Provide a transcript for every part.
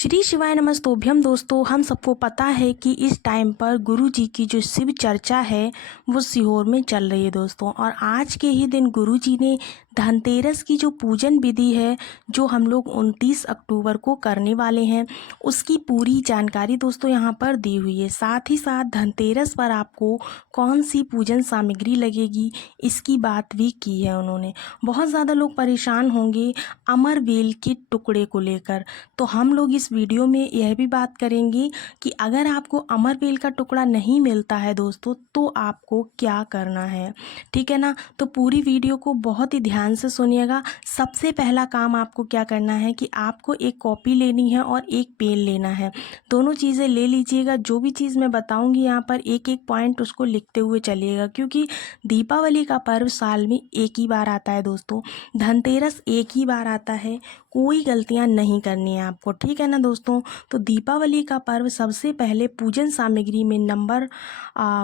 श्री शिवाय नमस्तोभ्यम। दोस्तों, हम सबको पता है कि इस टाइम पर गुरु जी की जो शिव चर्चा है वो सीहोर में चल रही है दोस्तों। और आज के ही दिन गुरु जी ने धनतेरस की जो पूजन विधि है जो हम लोग 29 अक्टूबर को करने वाले हैं उसकी पूरी जानकारी दोस्तों यहाँ पर दी हुई है। साथ ही साथ धनतेरस पर आपको कौन सी पूजन सामग्री लगेगी इसकी बात भी की है उन्होंने। बहुत ज़्यादा लोग परेशान होंगे अमरवेल के टुकड़े को लेकर, तो हम लोग इस वीडियो में यह भी बात करेंगे कि अगर आपको अमरवेल का टुकड़ा नहीं मिलता है दोस्तों तो आपको क्या करना है, ठीक है ना। तो पूरी वीडियो को बहुत ही ध्यान से सुनिएगा। सबसे पहला काम आपको क्या करना है कि आपको एक कॉपी लेनी है और एक पेन लेना है। दोनों चीज़ें ले लीजिएगा। जो भी चीज़ मैं बताऊंगी यहाँ पर एक एक पॉइंट उसको लिखते हुए चलिएगा, क्योंकि दीपावली का पर्व साल में एक ही बार आता है दोस्तों। धनतेरस एक ही बार आता है। कोई गलतियां नहीं करनी है आपको, ठीक है ना दोस्तों। तो दीपावली का पर्व सबसे पहले पूजन सामग्री में नंबर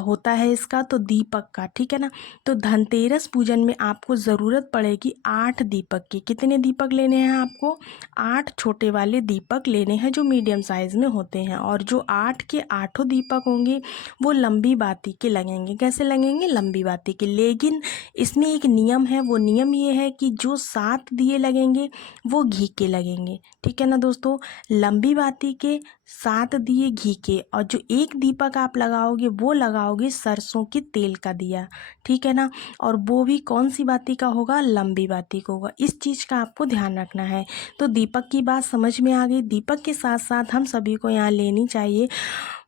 होता है इसका तो दीपक का, ठीक है ना। तो धनतेरस पूजन में आपको ज़रूरत पड़ेगी 8 दीपक की। कितने दीपक लेने हैं आपको? 8 छोटे वाले दीपक लेने हैं जो मीडियम साइज़ में होते हैं। और जो 8 के 8 दीपक होंगे वो लंबी बाती के लगेंगे। कैसे लगेंगे? लंबी बाती के। लेकिन इसमें एक नियम है, वो नियम ये है कि जो 7 दिए लगेंगे वो घी के लगेंगे, ठीक है ना दोस्तों। लंबी बाती के 7 दिए घी के, और जो एक दीपक आप लगाओगे वो लगाओगे सरसों के तेल का दिया, ठीक है ना। और वो भी कौन सी बाती का होगा? लंबी बाती का होगा। इस चीज़ का आपको ध्यान रखना है। तो दीपक की बात समझ में आ गई। दीपक के साथ साथ हम सभी को यहाँ लेनी चाहिए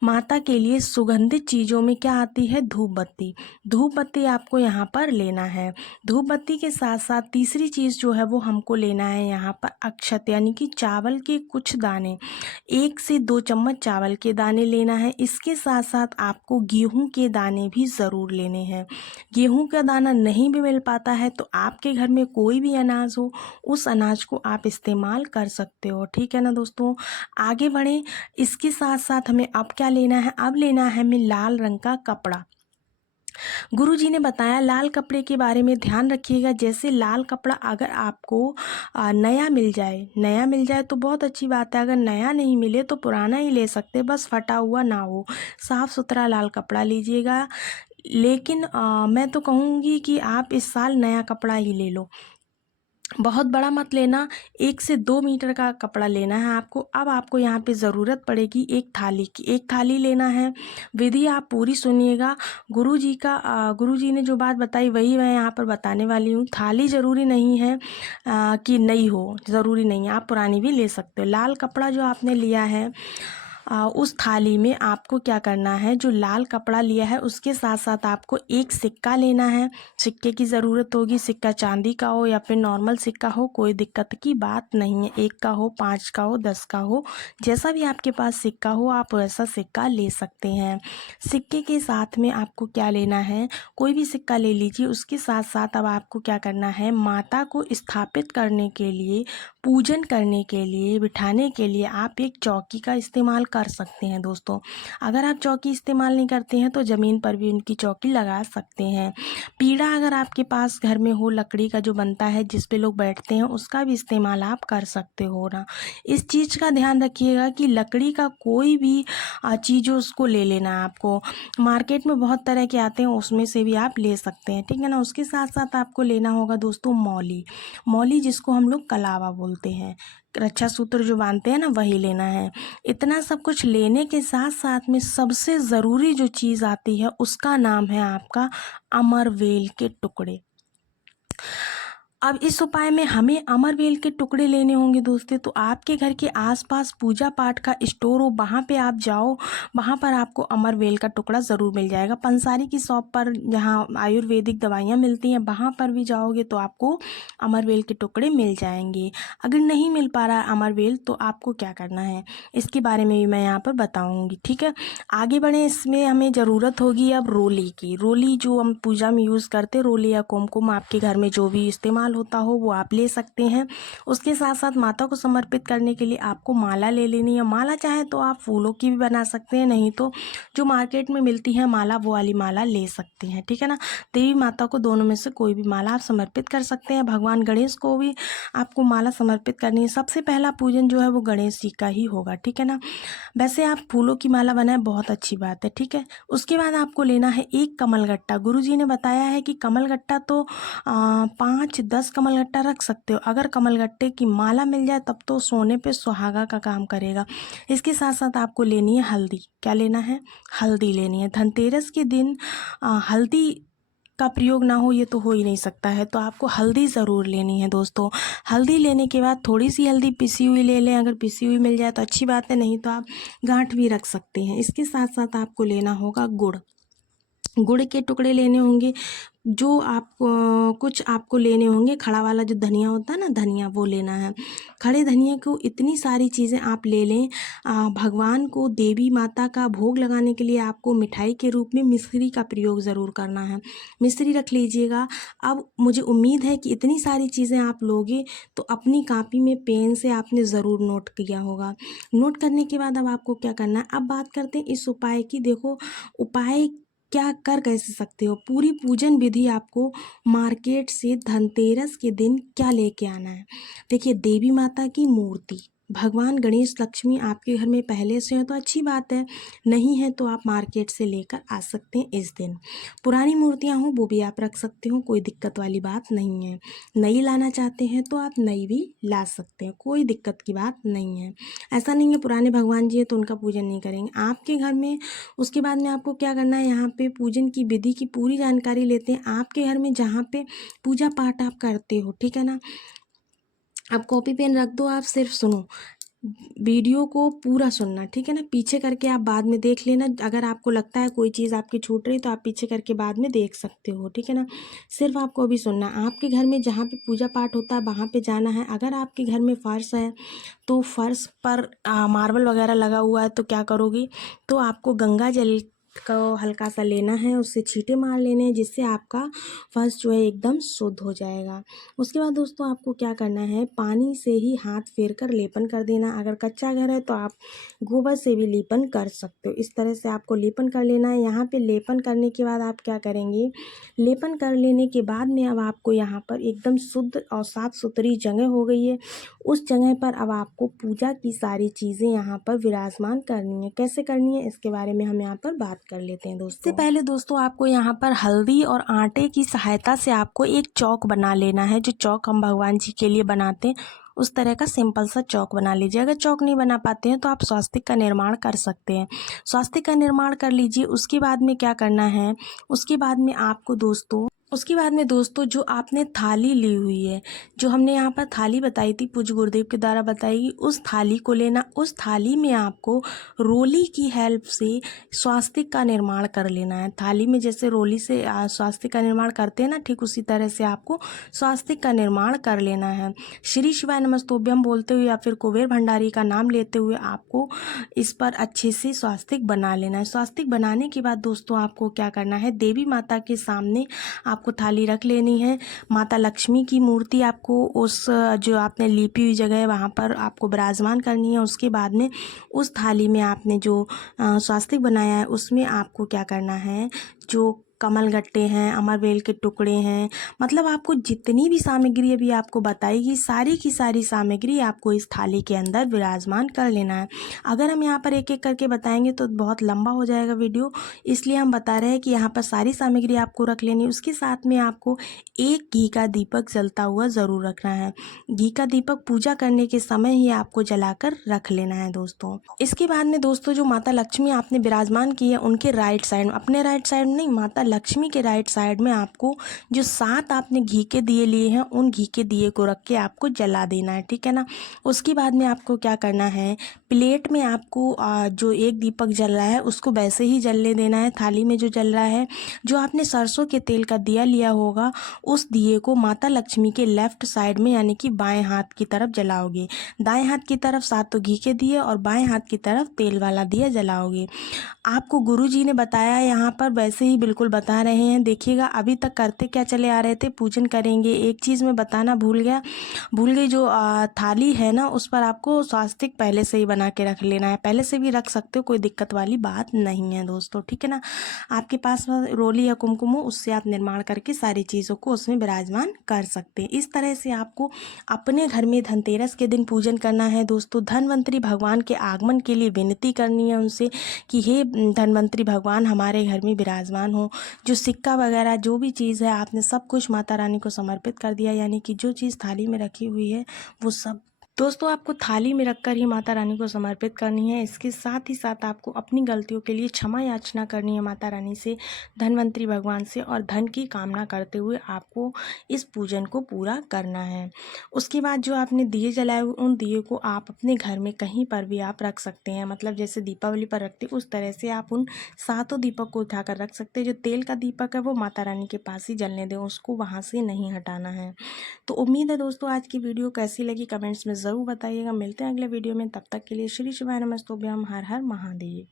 माता के लिए सुगंधित चीज़ों में क्या आती है? धूप बत्ती। धूप बत्ती आपको यहाँ पर लेना है। धूप बत्ती के साथ साथ तीसरी चीज़ जो है वो हमको लेना है यहाँ पर अक्षत, यानी कि चावल के कुछ दाने। 1 से 2 चम्मच चावल के दाने लेना है। इसके साथ साथ आपको गेहूं के दाने भी ज़रूर लेने हैं। गेहूं का दाना नहीं भी मिल पाता है तो आपके घर में कोई भी अनाज हो उस अनाज को आप इस्तेमाल कर सकते हो, ठीक है ना दोस्तों। आगे बढ़ें। इसके साथ साथ हमें अब क्या लेना है? अब लेना है हमें लाल रंग का कपड़ा। गुरुजी ने बताया लाल कपड़े के बारे में ध्यान रखिएगा। जैसे लाल कपड़ा अगर आपको नया मिल जाए तो बहुत अच्छी बात है। अगर नया नहीं मिले तो पुराना ही ले सकते, बस फटा हुआ ना हो। साफ़ सुथरा लाल कपड़ा लीजिएगा। लेकिन मैं तो कहूँगी कि आप इस साल नया कपड़ा ही ले लो। बहुत बड़ा मत लेना। 1 से 2 मीटर का कपड़ा लेना है आपको। अब आपको यहाँ पे ज़रूरत पड़ेगी एक थाली की। एक थाली लेना है। विधि आप पूरी सुनिएगा। गुरुजी ने जो बात बताई वही मैं यहाँ पर बताने वाली हूँ। थाली ज़रूरी नहीं है कि नई हो, ज़रूरी नहीं है, आप पुरानी भी ले सकते हो। लाल कपड़ा जो आपने लिया है उस थाली में आपको क्या करना है? जो लाल कपड़ा लिया है उसके साथ साथ आपको एक सिक्का लेना है। सिक्के की ज़रूरत होगी। सिक्का चांदी का हो या फिर नॉर्मल सिक्का हो, कोई दिक्कत की बात नहीं है। 1 का हो, 5 का हो, 10 का हो, जैसा भी आपके पास सिक्का हो आप वैसा सिक्का ले सकते हैं। सिक्के के साथ में आपको क्या लेना है? कोई भी सिक्का ले लीजिए। उसके साथ साथ अब आपको क्या करना है? माता को स्थापित करने के लिए, पूजन करने के लिए, बिठाने के लिए आप एक चौकी का इस्तेमाल कर सकते हैं दोस्तों। अगर आप चौकी इस्तेमाल नहीं करते हैं तो ज़मीन पर भी उनकी चौकी लगा सकते हैं। पीढ़ा अगर आपके पास घर में हो, लकड़ी का जो बनता है जिस पे लोग बैठते हैं, उसका भी इस्तेमाल आप कर सकते हो ना। इस चीज़ का ध्यान रखिएगा कि लकड़ी का कोई भी चीज़ हो उसको ले लेना है आपको। मार्केट में बहुत तरह के आते हैं, उसमें से भी आप ले सकते हैं, ठीक है ना। उसके साथ साथ आपको लेना होगा दोस्तों मौली। मौली जिसको हम लोग कलावा बोलते हैं, रक्षा सूत्र जो बांधते हैं ना, वही लेना है। इतना सब कुछ लेने के साथ साथ में सबसे ज़रूरी जो चीज़ आती है उसका नाम है आपका अमरवेल के टुकड़े। अब इस उपाय में हमें अमरवेल के टुकड़े लेने होंगे दोस्तों। तो आपके घर के आसपास पूजा पाठ का स्टोर हो, वहाँ पे आप जाओ, वहाँ पर आपको अमरवेल का टुकड़ा ज़रूर मिल जाएगा। पंसारी की शॉप पर जहाँ आयुर्वेदिक दवाइयाँ मिलती हैं वहाँ पर भी जाओगे तो आपको अमरवेल के टुकड़े मिल जाएंगे। अगर नहीं मिल पा रहा है अमरवेल तो आपको क्या करना है इसके बारे में भी मैं यहाँ पर बताऊँगी, ठीक है। आगे बढ़ें। इसमें हमें ज़रूरत होगी अब रोली की। रोली जो हम पूजा में यूज़ करते, रोली या कुमकुम आपके घर में जो भी इस्तेमाल इस्तेमाल होता हो वो आप ले सकते हैं। उसके साथ साथ माता को समर्पित करने के लिए आपको माला ले लेनी है। माला चाहे तो आप फूलों की भी बना सकते हैं, नहीं तो जो मार्केट में मिलती है माला वो वाली माला ले सकते हैं, ठीक है ना। देवी माता को दोनों में से कोई भी माला आप समर्पित कर सकते हैं। भगवान गणेश को भी आपको माला समर्पित करनी है। सबसे पहला पूजन जो है वो गणेश जी का ही होगा, ठीक है ना। वैसे आप फूलों की माला बनाएं, बहुत अच्छी बात है, ठीक है। उसके बाद आपको लेना है एक कमलगट्टा। गुरुजी ने बताया है कि कमलगट्टा तो 5-10 कमलगट्टा रख सकते हो। अगर कमलगट्टे की माला मिल जाए तब तो सोने पे सुहागा का काम करेगा। इसके साथ साथ आपको लेनी है हल्दी। क्या लेना है? हल्दी लेनी है। धनतेरस के दिन हल्दी का प्रयोग ना हो ये तो हो ही नहीं सकता है, तो आपको हल्दी ज़रूर लेनी है दोस्तों। हल्दी लेने के बाद थोड़ी सी हल्दी पिसी हुई ले लें, अगर पिसी हुई मिल जाए तो अच्छी बात है, नहीं तो आप गांठ भी रख सकते हैं। इसके साथ साथ आपको लेना होगा गुड़। गुड़ के टुकड़े लेने होंगे। जो आपको कुछ आपको लेने होंगे खड़ा वाला जो धनिया होता है ना, धनिया वो लेना है। खड़े धनिया को इतनी सारी चीज़ें आप ले लें। भगवान को देवी माता का भोग लगाने के लिए आपको मिठाई के रूप में मिश्री का प्रयोग ज़रूर करना है। मिश्री रख लीजिएगा। अब मुझे उम्मीद है कि इतनी सारी चीज़ें आप लोगे तो अपनी कॉपी में पेन से आपने ज़रूर नोट किया होगा। नोट करने के बाद अब आपको क्या करना है, अब बात करते हैं इस उपाय की। देखो, उपाय क्या कर कैसे सकते हो, पूरी पूजन विधि आपको मार्केट से धनतेरस के दिन क्या लेके आना है। देखिए, देवी माता की मूर्ति, भगवान गणेश लक्ष्मी आपके घर में पहले से है तो अच्छी बात है, नहीं है तो आप मार्केट से लेकर आ सकते हैं इस दिन। पुरानी मूर्तियां हो वो भी आप रख सकते हो, कोई दिक्कत वाली बात नहीं है। नई लाना चाहते हैं तो आप नई भी ला सकते हैं, कोई दिक्कत की बात नहीं है। ऐसा नहीं है पुराने भगवान जी है तो उनका पूजन नहीं करेंगे आपके घर में। उसके बाद में आपको क्या करना है, यहाँ पे पूजन की विधि की पूरी जानकारी लेते हैं। आपके घर में जहाँ पे पूजा पाठ आप करते हो, ठीक है ना, आप कॉपी पेन रख दो, आप सिर्फ सुनो, वीडियो को पूरा सुनना, ठीक है ना। पीछे करके आप बाद में देख लेना, अगर आपको लगता है कोई चीज़ आपकी छूट रही तो आप पीछे करके बाद में देख सकते हो, ठीक है ना। सिर्फ आपको अभी सुनना। आपके घर में जहाँ पे पूजा पाठ होता है वहाँ पे जाना है। अगर आपके घर में फर्श है तो फर्श पर मार्बल वगैरह लगा हुआ है तो क्या करोगी, तो आपको गंगा जल को हल्का सा लेना है, उससे छींटे मार लेने हैं, जिससे आपका फर्श जो है एकदम शुद्ध हो जाएगा। उसके बाद दोस्तों आपको क्या करना है, पानी से ही हाथ फेर कर लेपन कर देना। अगर कच्चा घर है तो आप गोबर से भी लेपन कर सकते हो। इस तरह से आपको लेपन कर लेना है। यहाँ पे लेपन करने के बाद आप क्या करेंगे, लेपन कर लेने के बाद में अब आपको यहाँ पर एकदम शुद्ध और साफ़ सुथरी जगह हो गई है। उस जगह पर अब आपको पूजा की सारी चीज़ें यहाँ पर विराजमान करनी है। कैसे करनी है इसके बारे में हम यहाँ पर बात कर लेते हैं दोस्तों। इससे पहले दोस्तों आपको यहाँ पर हल्दी और आटे की सहायता से आपको एक चौक बना लेना है। जो चौक हम भगवान जी के लिए बनाते हैं उस तरह का सिंपल सा चौक बना लीजिए। अगर चौक नहीं बना पाते हैं तो आप स्वास्तिक का निर्माण कर सकते हैं। स्वास्तिक का निर्माण कर लीजिए। उसके बाद में क्या करना है, उसके बाद में आपको दोस्तों जो आपने थाली ली हुई है, जो हमने यहाँ पर थाली बताई थी पूज्य गुरुदेव के द्वारा बताई गई, उस थाली को लेना। उस थाली में आपको रोली की हेल्प से स्वास्तिक का निर्माण कर लेना है। थाली में जैसे रोली से स्वास्तिक का निर्माण करते हैं ना, ठीक उसी तरह से आपको स्वास्तिक का निर्माण कर लेना है। श्री शिवाय नमस्तुभ्यम बोलते हुए या फिर कुबेर भंडारी का नाम लेते हुए आपको इस पर अच्छे से स्वास्तिक बना लेना है। स्वास्तिक बनाने के बाद दोस्तों आपको क्या करना है, देवी माता के सामने आपको थाली रख लेनी है। माता लक्ष्मी की मूर्ति आपको उस जो आपने लिपी हुई जगह है वहाँ पर आपको विराजमान करनी है। उसके बाद में उस थाली में आपने जो स्वास्तिक बनाया है उसमें आपको क्या करना है, जो कमलगट्टे हैं, अमरवेल के टुकड़े हैं, मतलब आपको जितनी भी सामग्री अभी आपको बताएगी सारी की सारी सामग्री आपको इस थाली के अंदर विराजमान कर लेना है। अगर हम यहाँ पर एक एक करके बताएंगे तो बहुत लंबा हो जाएगा वीडियो, इसलिए हम बता रहे हैं कि यहाँ पर सारी सामग्री आपको रख लेनी है। उसके साथ में आपको एक घी का दीपक जलता हुआ ज़रूर रखना है। घी का दीपक पूजा करने के समय ही आपको जलाकर रख लेना है दोस्तों। इसके बाद में दोस्तों जो माता लक्ष्मी आपने विराजमान की है उनके राइट साइड, अपने राइट साइड नहीं, माता लक्ष्मी के राइट साइड में आपको जो 7 आपने घी के दिए लिए हैं उन घी के दिए को रख के आपको जला देना है, ठीक है ना। उसके बाद में आपको क्या करना है, प्लेट में आपको जो एक दीपक जल रहा है उसको वैसे ही जलने देना है। थाली में जो जल रहा है, जो आपने सरसों के तेल का दिया लिया होगा उस दिए को माता लक्ष्मी के लेफ्ट साइड में यानी कि बाएं हाथ की तरफ जलाओगे। दाएं हाथ की तरफ 7 घी के दिए और बाएं हाथ की तरफ तेल वाला दिया जलाओगे। आपको गुरुजी ने बताया यहाँ पर वैसे ही बिल्कुल बता रहे हैं। देखिएगा अभी तक करते क्या चले आ रहे थे, पूजन करेंगे। एक चीज़ मैं बताना भूल गई, जो थाली है ना उस पर आपको स्वास्तिक पहले से ही बना के रख लेना है। पहले से भी रख सकते हो, कोई दिक्कत वाली बात नहीं है दोस्तों, ठीक है ना। आपके पास रोली या कुमकुम हो उससे आप निर्माण करके सारी चीज़ों को उसमें विराजमान कर सकते हैं। इस तरह से आपको अपने घर में धनतेरस के दिन पूजन करना है दोस्तों। धनवंतरी भगवान के आगमन के लिए विनती करनी है उनसे कि हे धनवंतरी भगवान हमारे घर में विराजमान हो। जो सिक्का वगैरह जो भी चीज़ है आपने सब कुछ माता रानी को समर्पित कर दिया, यानी कि जो चीज़ थाली में रखी हुई है वो सब दोस्तों आपको थाली में रखकर ही माता रानी को समर्पित करनी है। इसके साथ ही साथ आपको अपनी गलतियों के लिए क्षमा याचना करनी है माता रानी से, धनवंतरी भगवान से, और धन की कामना करते हुए आपको इस पूजन को पूरा करना है। उसके बाद जो आपने दिए जलाए उन दिए को आप अपने घर में कहीं पर भी आप रख सकते हैं, मतलब जैसे दीपावली पर रखते उस तरह से आप उन 7 दीपक को उठाकर रख सकते हैं। जो तेल का दीपक है वो माता रानी के पास ही जलने दें, उसको वहाँ से नहीं हटाना है। तो उम्मीद है दोस्तों आज की वीडियो कैसी लगी कमेंट्स में ज़रूर बताइएगा। मिलते हैं अगले वीडियो में, तब तक के लिए श्री शिवाय नमस्तुभ्यम, हर हर महादेव।